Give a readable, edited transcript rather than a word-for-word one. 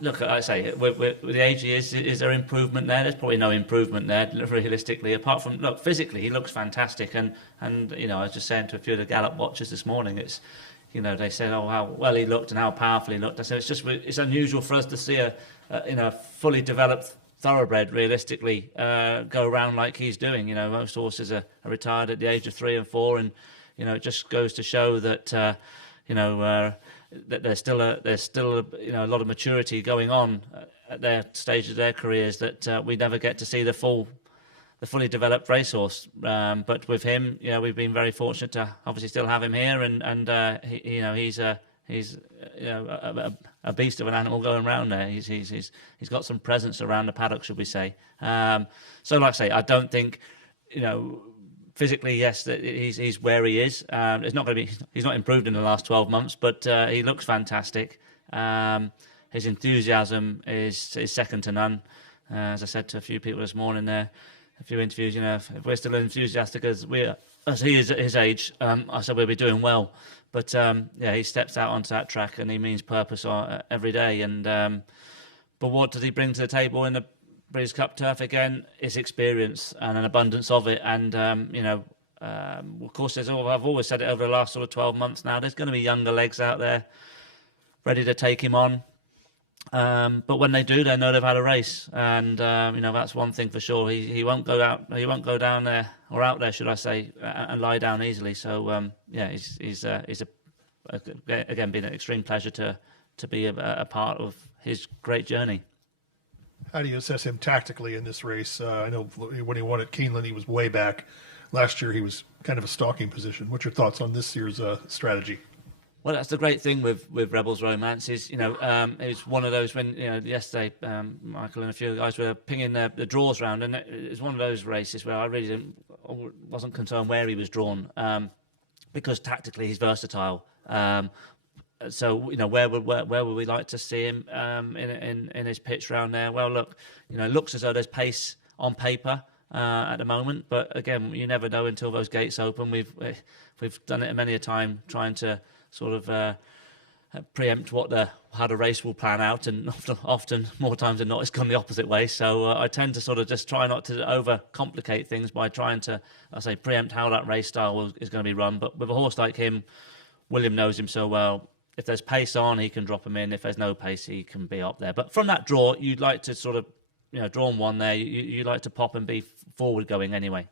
Look, I say, with the age he is there improvement there? There's probably no improvement there, realistically. Apart from, look, physically, he looks fantastic. And I was just saying to a few of the Gallup watchers this morning, they said, oh, how well he looked and how powerful he looked. I said, it's unusual for us to see a fully developed thoroughbred, realistically, go around like he's doing. Most horses are retired at the age of 3 and 4, and, it just goes to show that, that there's still a lot of maturity going on at their stage of their careers that we never get to see the fully developed racehorse. But with him, we've been very fortunate to obviously still have him here, and he's a beast of an animal going around there. He's got some presence around the paddock, should we say? So, like I say, I don't think physically, yes, that he's where he is. It's not going to be. He's not improved in the last 12 months, but he looks fantastic. His enthusiasm is second to none. As I said to a few people this morning, there, a few interviews. If we're still enthusiastic as he is at his age, I said we'll be doing well. But he steps out onto that track and he means purpose every day. And but what does he bring to the table in the Breeders' Cup turf? Again, is experience and an abundance of it. And of course, I've always said it over the last sort of 12 months now. There's going to be younger legs out there ready to take him on. But when they do, they know they've had a race, and that's one thing for sure. He won't go out. He won't go down there or out there, should I say, and lie down easily. So he's again been an extreme pleasure to be a part of his great journey. How do you assess him tactically in this race? I know when he won at Keeneland, he was way back. Last year, he was kind of a stalking position. What's your thoughts on this year's strategy? Well, that's the great thing with Rebels Romance is, it's one of those when, yesterday, Michael and a few of the guys were pinging the draws round, and it's one of those races where I really wasn't concerned where he was drawn, because tactically he's versatile. So, where would we like to see him in his pitch round there? Well, look, it looks as though there's pace on paper at the moment, but again, you never know until those gates open. We've done it many a time trying to sort of preempt how the race will plan out, and often more times than not, it's gone the opposite way. So I tend to sort of just try not to overcomplicate things by trying to, preempt how that race style is going to be run. But with a horse like him, William knows him so well. If there's pace on, he can drop him in. If there's no pace, he can be up there. But from that draw, you'd like to sort of, drawn one there, you like to pop and be forward going anyway.